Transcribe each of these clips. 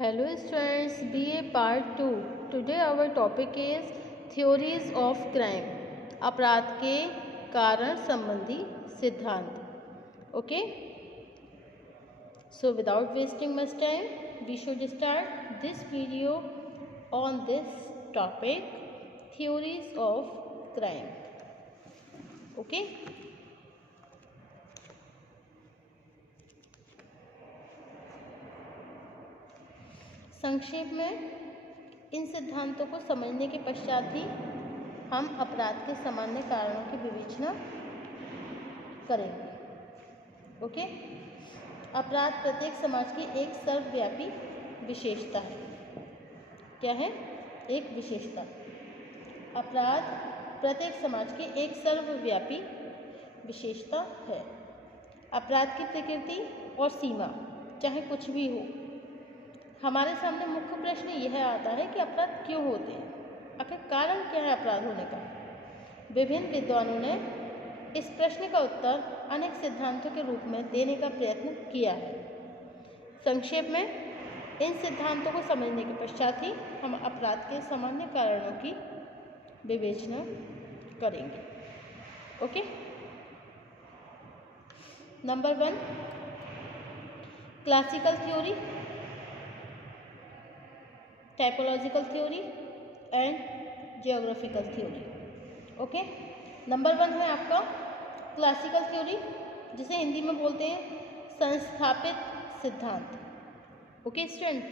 Hello students, BA Part 2. Today our topic is Theories of Crime. अपराध के कारण संबंधी सिद्धांत. Okay? So without wasting much time, we should start this video on this topic, Theories of Crime. Okay? संक्षेप में इन सिद्धांतों को समझने के पश्चात ही हम अपराध के सामान्य कारणों की विवेचना करेंगे. ओके. अपराध प्रत्येक समाज की एक सर्वव्यापी विशेषता है. क्या है? एक विशेषता. अपराध प्रत्येक समाज की एक सर्वव्यापी विशेषता है. अपराध की प्रकृति और सीमा चाहे कुछ भी हो, हमारे सामने मुख्य प्रश्न यह आता है कि अपराध क्यों होते हैं, आखिर कारण क्या है अपराध होने का. विभिन्न विद्वानों ने इस प्रश्न का उत्तर अनेक सिद्धांतों के रूप में देने का प्रयत्न किया है. संक्षेप में इन सिद्धांतों को समझने के पश्चात ही हम अपराध के सामान्य कारणों की विवेचना करेंगे. Okay. Number 1, classical theory, typological theory and geographical theory. Okay. Number 1 है आपका क्लासिकल थ्योरी, जिसे हिंदी में बोलते हैं संस्थापित सिद्धांत. Okay student.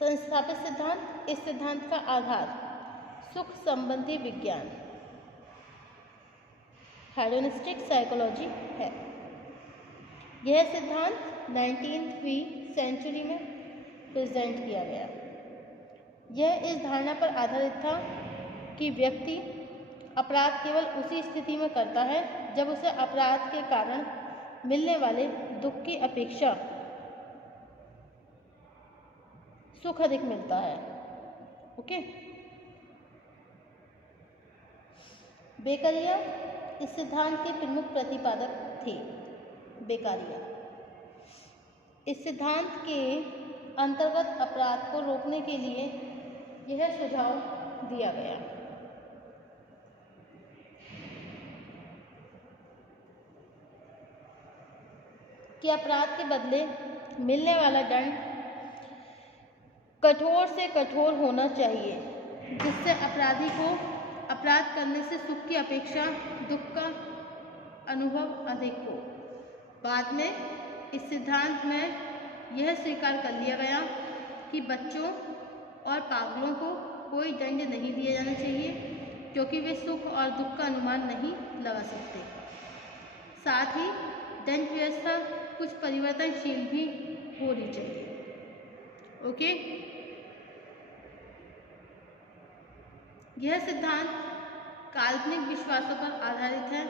संस्थापित सिद्धांत, इस सिद्धांत का आधार सुख संबंधी विज्ञान, हेडोनिस्टिक साइकोलॉजी है. यह सिद्धांत 19वीं सेंचुरी में प्रेजेंट किया गया. यह इस धारणा पर आधारित था कि व्यक्ति अपराध केवल उसी स्थिति में करता है जब उसे अपराध के कारण मिलने वाले दुख की अपेक्षा सुख अधिक मिलता है. ओके. बेकरिया इस सिद्धांत के प्रमुख प्रतिपादक थे. बेकरिया इस सिद्धांत के अंतर्गत अपराध को रोकने के लिए यह सुझाव दिया गया कि अपराध के बदले मिलने वाला दंड कठोर से कठोर होना चाहिए, जिससे अपराधी को अपराध करने से सुख की अपेक्षा दुख का अनुभव अधिक हो. बाद में इस सिद्धांत में यह स्वीकार कर लिया गया कि बच्चों और पागलों को कोई दंड नहीं दिया जाना चाहिए, क्योंकि वे सुख और दुख का अनुमान नहीं लगा सकते. साथ ही दंड व्यवस्था कुछ परिवर्तनशील भी होनी चाहिए. ओके. यह सिद्धांत काल्पनिक विश्वासों पर आधारित है.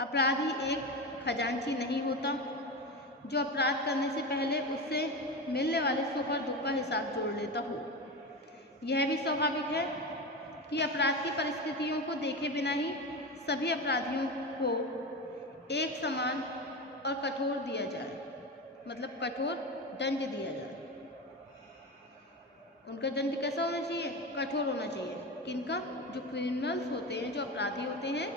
अपराधी एक खजांची नहीं होता जो अपराध करने से पहले उससे मिलने वाले सुख और दुख का हिसाब जोड़ लेता हो. यह भी स्वाभाविक है कि अपराध की परिस्थितियों को देखे बिना ही सभी अपराधियों को एक समान और कठोर दिया जाए, मतलब कठोर दंड दिया जाए. उनका दंड कैसा होना चाहिए? कठोर होना चाहिए. किनका? जो क्रिमिनल्स होते हैं, जो अपराधी होते हैं,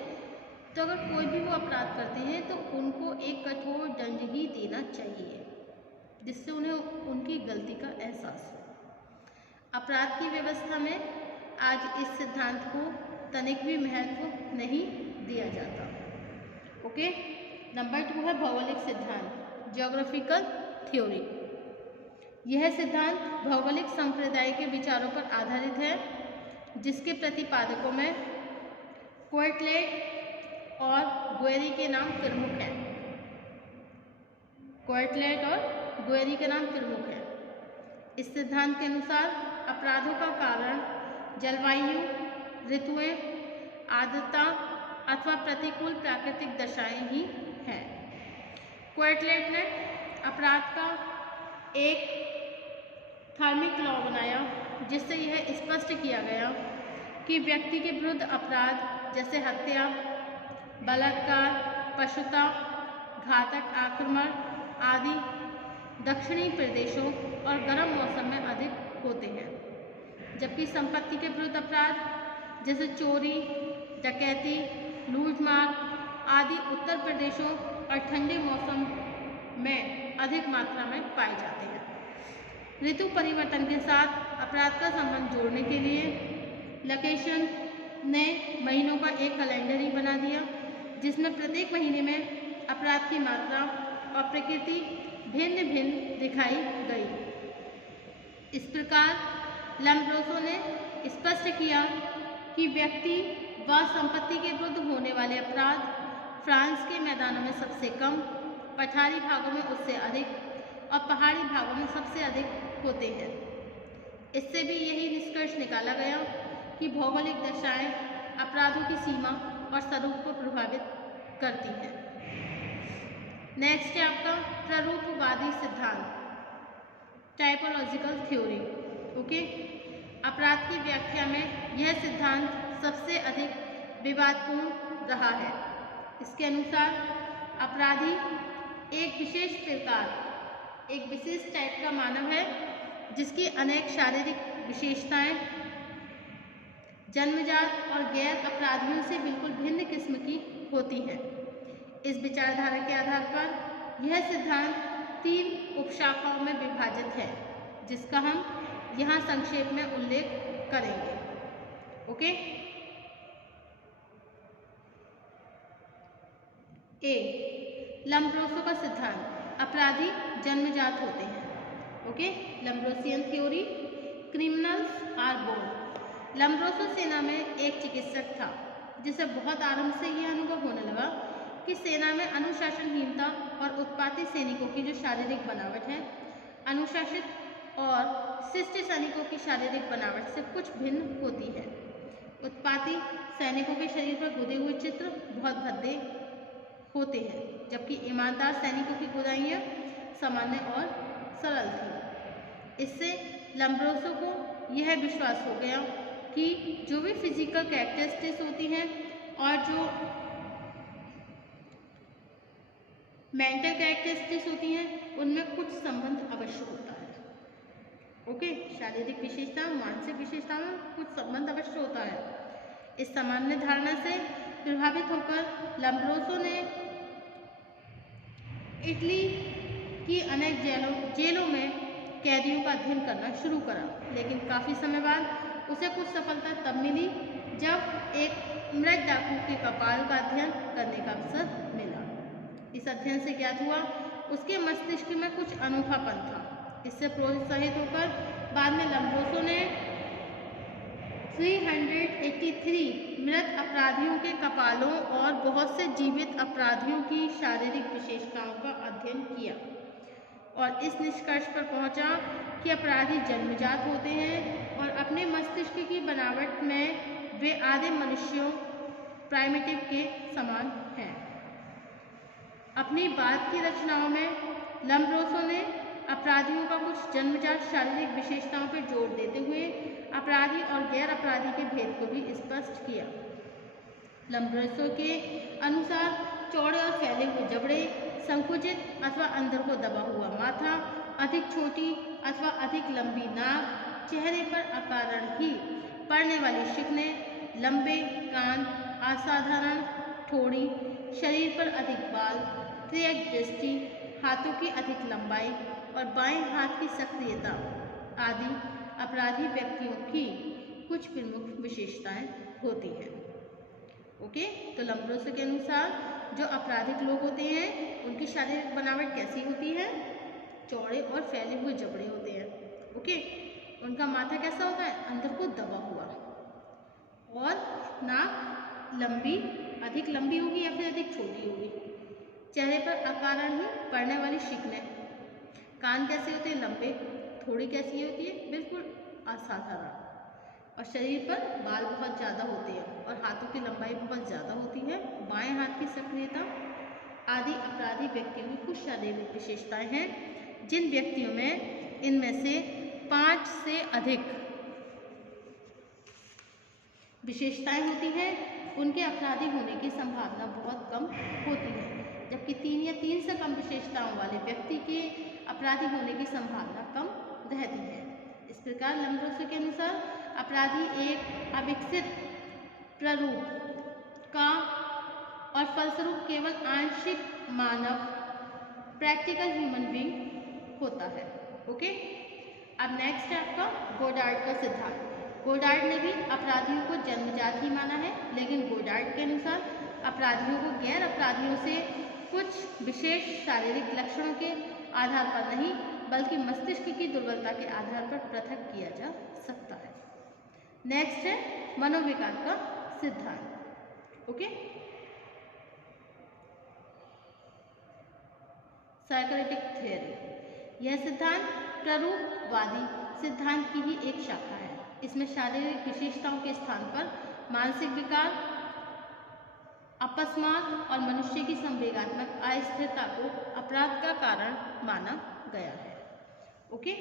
तो अगर कोई भी वो अपराध करते हैं तो उनको एक कठोर दंड ही देना चाहिए, जिससे उन्हें उनकी गलती का एहसास हो. अपराध की व्यवस्था में आज इस सिद्धांत को तनिक भी महत्व नहीं दिया जाता. ओके. नंबर 2 है भौगोलिक सिद्धांत, जियोग्राफिकल थ्योरी. यह सिद्धांत भौगोलिक संप्रदाय के विचारों पर आधारित है, जिसके प्रतिपादकों में क्वार्टलेट और गुएरी के नाम प्रमुख हैं. क्वार्टलेट और गुएरी के नाम प्रमुख हैं. इस सिद्धांत के अनुसार अपराधों का कारण जलवायु, ऋतुएं, आर्द्रता अथवा प्रतिकूल प्राकृतिक दशाएं ही हैं. क्वार्टलेट ने अपराध का एक धार्मिक लॉ बनाया, जिससे यह स्पष्ट किया गया कि व्यक्ति के विरुद्ध अपराध जैसे हत्या, बलात्कार, पशुता, घातक आक्रमण आदि दक्षिणी प्रदेशों और गर्म मौसम में अधिक होते हैं, जबकि संपत्ति के विरुद्ध अपराध जैसे चोरी, डकैती, लूटमार आदि उत्तर प्रदेशों और ठंडे मौसम में अधिक मात्रा में पाए जाते हैं। ऋतु परिवर्तन के साथ अपराध का संबंध जोड़ने के लिए लोकेशन ने महीनों का एक कैलेंडर ही बना दिया, जिसमें प्रत्येक महीने में अपराध की मात्रा और प्रकृति भिन्न भिन्न दिखाई गई। इस प्रकार लम्ब्रोसो ने स्पष्ट किया कि व्यक्ति व संपत्ति के विरुद्ध होने वाले अपराध फ्रांस के मैदानों में सबसे कम, पठारी भागों में उससे अधिक और पहाड़ी भागों में सबसे अधिक होते हैं। इससे भी यही निष्कर्ष निकाला गया कि भौगोलिक दशाएं अपराधों की सीमा और स्वरूप को प्रभावित करती हैं। नेक्स्ट है आपका प्ररूपवादी सिद्धांत, टाइपोलॉजिकल थ्योरी। ओके, अपराध की व्याख्या में यह सिद्धांत सबसे अधिक विवादपूर्ण रहा है। इसके अनुसार अपराधी एक विशेष प्रकार, एक विशेष टाइप का मानव है जिसकी अनेक शारीरिक विशेषताएं जन्मजात और गैर अपराधियों से बिल्कुल भिन्न किस्म की होती हैं। इस विचारधारा के आधार पर यह सिद्धांत 3 उपशाखाओं में विभाजित है, जिसका हम यहाँ संक्षेप में उल्लेख करेंगे। ओके, ए, लम्ब्रोसो का सिद्धांत, अपराधी जन्मजात होते हैं। Okay, Lombrosian theory, criminals are born. Lombroso सेना में एक चिकित्सक था जिसे बहुत आरंभ से यह अनुभव होने लगा कि सेना में अनुशासनहीनता और उत्पाती सैनिकों की जो शारीरिक बनावट है, अनुशासित और शिष्ट सैनिकों की शारीरिक बनावट से कुछ भिन्न होती है। उत्पाती सैनिकों के शरीर पर गुदे हुए चित्र बहुत भद्दे होते हैं, जबकि ईमानदार सैनिकों की गुदाइयाँ सामान्य और सरल थी। इससे लम्ब्रोसो को यह विश्वास हो गया कि जो भी फिजिकल कैरेक्टरिस्टिक्स होती हैं और जो मेंटल कैरेक्टरिस्टिक्स होती हैं, उनमें कुछ संबंध अवश्य होता है। ओके, शारीरिक विशेषता, मानसिक विशेषता में कुछ संबंध अवश्य होता है। इस सामान्य धारणा से प्रभावित होकर लम्ब्रोसो ने इटली की अनेक जेलों में कैदियों का अध्ययन करना शुरू करा, लेकिन काफ़ी समय बाद उसे कुछ सफलता तब मिली जब एक मृत डाकू के कपाल का अध्ययन करने का अवसर मिला। इस अध्ययन से ज्ञात हुआ उसके मस्तिष्क में कुछ अनोखापन था। इससे प्रोत्साहित होकर बाद में लम्ब्रोसो ने 383 मृत अपराधियों के कपालों और बहुत से जीवित अपराधियों की शारीरिक विशेषताओं का अध्ययन किया और इस निष्कर्ष पर पहुंचा कि अपराधी जन्मजात होते हैं और अपने मस्तिष्क की बनावट में वे आदिम मनुष्यों, प्राइमेटिव के समान हैं। अपनी बाद की रचनाओं में लम्ब्रोसो ने अपराधियों का कुछ जन्मजात शारीरिक विशेषताओं पर जोर देते हुए अपराधी और गैर अपराधी के भेद को भी स्पष्ट किया। लम्ब्रोसो के अनुसार चौड़े और फैले हुए जबड़े, संकुचित अथवा अंदर को दबा हुआ माथा, अधिक छोटी अथवा अधिक लंबी नाक, चेहरे पर अकारण ही पड़ने वाली शिकनें, लंबे कान, असाधारण ठोड़ी, शरीर पर अधिक बाल, त्रियक दृष्टि, हाथों की अधिक लंबाई और बाएं हाथ की सक्रियता आदि अपराधी व्यक्तियों की कुछ प्रमुख विशेषताएं होती हैं। ओके, तो लम्ब्रोसो के अनुसार जो आपराधिक लोग होते हैं उनकी शारीरिक बनावट कैसी होती है? चौड़े और फैले हुए जबड़े होते हैं। ओके, उनका माथा कैसा होता है? अंदर को दबा हुआ, और नाक लंबी, अधिक लंबी होगी या फिर अधिक छोटी होगी। चेहरे पर अकारण ही पड़ने वाली शिकनें। कान कैसे होते हैं? लंबे। थोड़ी कैसी होती है? बिल्कुल असाधारण। और शरीर पर बाल बहुत ज़्यादा होते हैं और हाथों की लंबाई बहुत ज़्यादा होती है। बाएं हाथ की सक्रियता आदि अपराधी व्यक्तियों की कुछ शारीरिक विशेषताएं हैं जिन व्यक्तियों में इनमें से 5 से अधिक विशेषताएं होती हैं उनके अपराधी होने की संभावना बहुत कम होती है, जबकि 3 या 3 से कम विशेषताओं वाले व्यक्ति के अपराधी होने की संभावना कम रहती है। इस प्रकार लम्ब्रोसो के अनुसार अपराधी एक अविकसित प्रारूप का और फलस्वरूप केवल आंशिक मानव प्रैक्टिकल ह्यूमन बीइंग होता है। ओके, अब नेक्स्ट है आपका गोडार्ड का सिद्धांत। गोडार्ड ने भी अपराधियों को जन्मजात ही माना है, लेकिन गोडार्ड के अनुसार अपराधियों को गैर अपराधियों से कुछ विशेष शारीरिक लक्षणों के आधार पर नहीं, बल्कि मस्तिष्क की दुर्बलता के आधार पर पृथक किया जा सकता है। नेक्स्ट है मनोविकार का सिद्धांत। Okay, psychoanalytic theory. यह सिद्धांत प्रारूपवादी सिद्धांत की ही एक शाखा है। इसमें शारीरिक विशेषताओं के स्थान पर मानसिक विकार, अपस्मार और मनुष्य की संवेगात्मक अस्थिरता को अपराध का कारण माना गया है। ओके,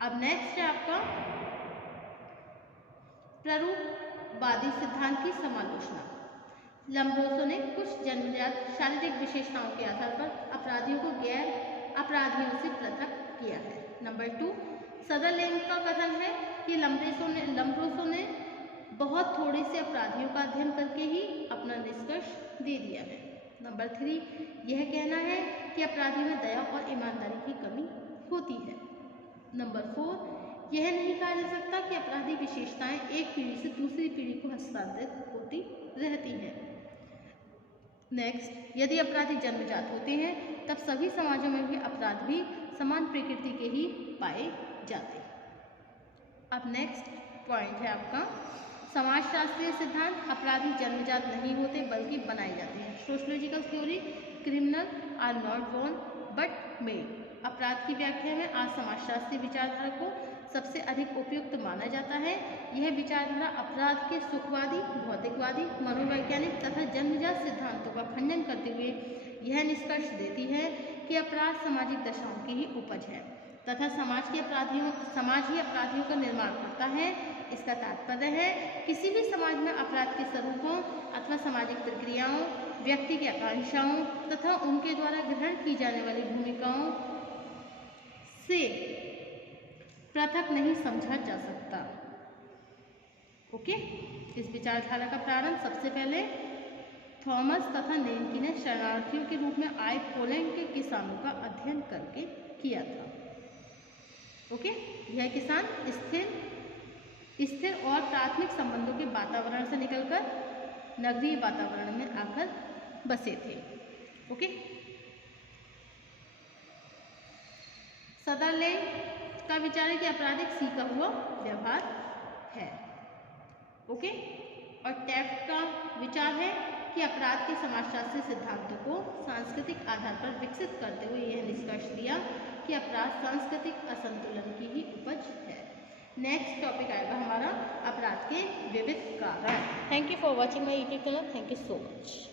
अब नेक्स्ट है आपका प्रारूपवादी सिद्धांत की समालोचना। लम्ब्रोसो ने कुछ जन्मजात शारीरिक विशेषताओं के आधार पर अपराधियों को गैर अपराधियों से पृथक किया है। नंबर 2, सदरलैंड का कथन है कि लम्ब्रोसो ने बहुत थोड़े से अपराधियों का अध्ययन करके ही अपना निष्कर्ष दे दिया है। नंबर 3, यह कहना है कि अपराधी में दया और ईमानदारी की कमी होती है। नंबर 4, यह नहीं कहा जा सकता कि अपराधी विशेषताएं एक पीढ़ी से दूसरी पीढ़ी को हस्तांतरित होती रहती हैं। नेक्स्ट, यदि अपराधी जन्मजात होते हैं तब सभी समाजों में भी अपराध भी समान प्रकृति के ही पाए जाते हैं। अब नेक्स्ट पॉइंट है आपका समाजशास्त्रीय सिद्धांत। अपराधी जन्मजात नहीं होते बल्कि बनाए जाते हैं। Sociological theory, criminal are not born but made. अपराध की व्याख्या में आज समाजशास्त्रीय विचारधारा को सबसे अधिक उपयुक्त माना जाता है। यह विचारधारा अपराध के सुखवादी, भौतिकवादी, मनोवैज्ञानिक तथा जन्मजात सिद्धांतों का खंडन करते हुए यह निष्कर्ष देती है कि अपराध सामाजिक दशाओं की ही उपज है तथा समाज ही अपराधियों का निर्माण करता है। इसका तात्पर्य है किसी भी समाज में अपराध के स्वरूपों अथवा सामाजिक प्रक्रियाओं, व्यक्ति की आकांक्षाओं तथा उनके द्वारा ग्रहण की जाने वाली भूमिकाओं से पृथक नहीं समझा जा सकता। ओके, इस विचारधारा का प्रारंभ सबसे पहले थॉमस तथा नेन्की ने शरणार्थियों के रूप में आए पोलैंड के किसानों का अध्ययन करके किया था। ओके, यह किसान स्थिर और प्राथमिक संबंधों के वातावरण से निकलकर नगरीय वातावरण में आकर बसे थे। ओके, सदरलैंड का विचार है कि अपराध एक सीखा हुआ व्यवहार है। ओके, और टैफ्ट का विचार है कि अपराध के समाजशास्त्रीय सिद्धांतों को सांस्कृतिक आधार पर विकसित करते हुए यह निष्कर्ष दिया कि अपराध सांस्कृतिक असंतुलन की ही उपज है। नेक्स्ट टॉपिक आएगा हमारा अपराध के विविध कारण। Thank you for watching my YouTube channel. Thank you so much.